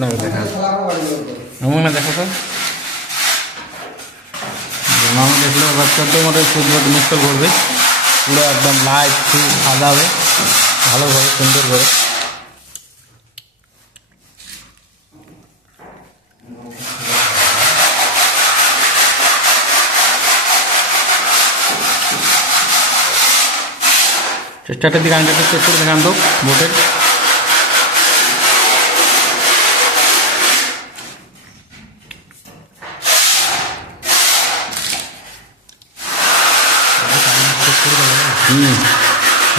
দেখা এমন না দেখো তো মামা দেখলে এবার 14 মডেল ফুটবল ইনস্টল করবে, পুরো একদম লাইট খুব সাজাবে ভালোভাবে সুন্দর করে। চেষ্টাটা দিকে আমি চেক করে দেখান তো বোটের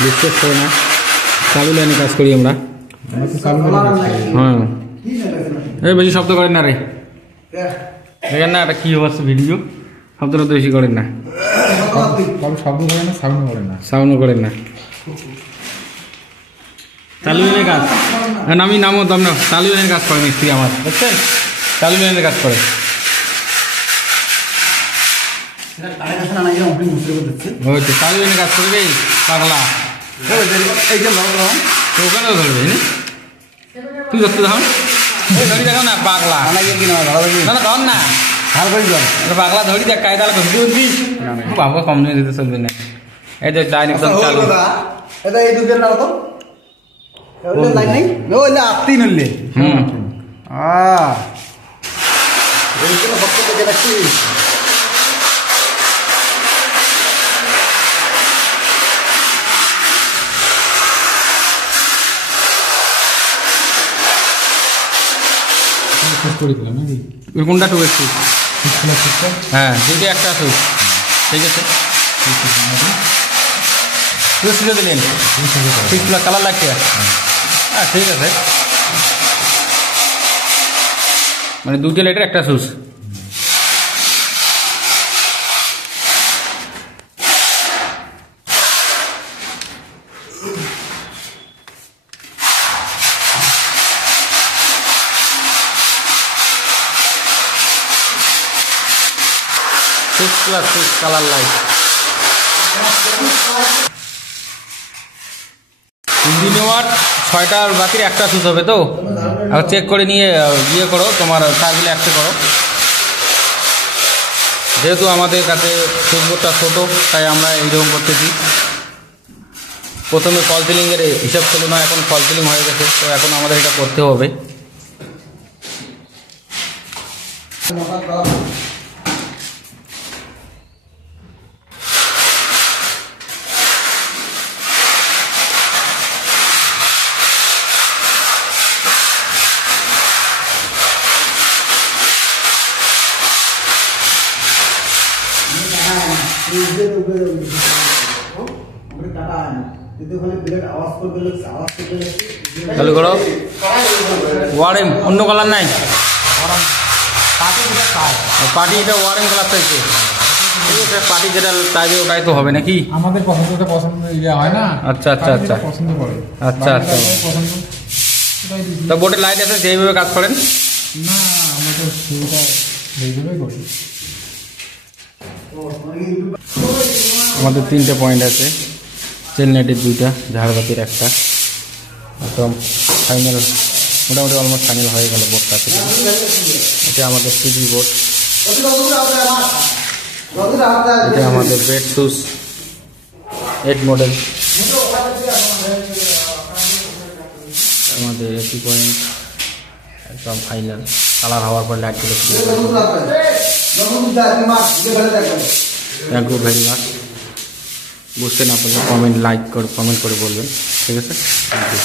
বিশ্বাস করে না, চালু লাইনে কাজ করি আমরা। হ্যাঁ এই বেশি শব্দ করেন না রে, দেখেন না এটা কি হচ্ছে ভিডিও, শব্দটা তো বেশি করেন না, শব্দ করেন না, সাউন্ড করেন না, সাউন্ডও করেন না। চালু লাইনে কাজ আমি নামও দাম না, চালু লাইনে কাজ করে মিস্ত্রি আমার, বুঝছেন, চালু লাইনে কাজ করে। ওই তো চালু লাইনে কাজ করবে পাগলা, ওখানেও ধরবে তুই ধরতে দেখো ধরি দেখো না পাগলা না ধর না পাগলা ধরি দেখ কায়দা বাবা কম নিয়ে দিতে চলবে না। এই যে লাইন একদম চালু, কোনটা টু একটু হ্যাঁ দুইটা একটা আসুক, ঠিক আছে সুইচ দিলেন সুইচগুলো কালার লাগছে, হ্যাঁ ঠিক আছে, মানে দুইটা লাইটের একটা সুইচ। কালার লাইট ইঞ্জিনিয়ার 6টার বাতির একটা সুইচ হবে তো, আর চেক করে নিয়ে ইয়ে করো তোমার তারগুলো একটা করো। যেহেতু আমাদের কাছে সুইচবোর্ডটা ছোটো তাই আমরা এইরকম করতেছি। প্রথমে ফল সিলিংয়ের হিসাব ছিল না, এখন ফল সিলিং হয়ে গেছে, তো এখন আমাদের এটা করতে হবে। চালু করো, ওয়ারেম অন্য কালার নাই, পার্টি এটা ওয়ারেম কালার চাইছে, ঠিক আছে পার্টি যেটা চাইবে ওটাই তো হবে নাকি, আমাদের পছন্দটা পছন্দ হয় না। আচ্ছা আচ্ছা আচ্ছা পছন্দ করে, আচ্ছা আচ্ছা তা বোর্ডে লাইট আছে যেইভাবে কাজ করেন না, আমরা তো সেইটা সেইভাবেই করি। আমাদের 3টে পয়েন্ট আছে, চেন লাইটের 2টা, ঝাড়বাতির একটা, একদম ফাইনাল মোটামুটি অলমোস্ট ফাইনাল হয়ে গেল বোর্ডটা থেকে। এটা আমাদের টিভি বোর্ড, এটা আমাদের বেড সুইচ 8 মডেল, আমাদের একই পয়েন্ট একদম ফাইনাল। কালার হওয়ার পর লাইটগুলো থ্যাংক ইউ ভেরি মাচ। বুঝতে না পারলে কমেন্ট লাইক করে কমেন্ট করে বলবেন, ঠিক আছে, থ্যাংক ইউ।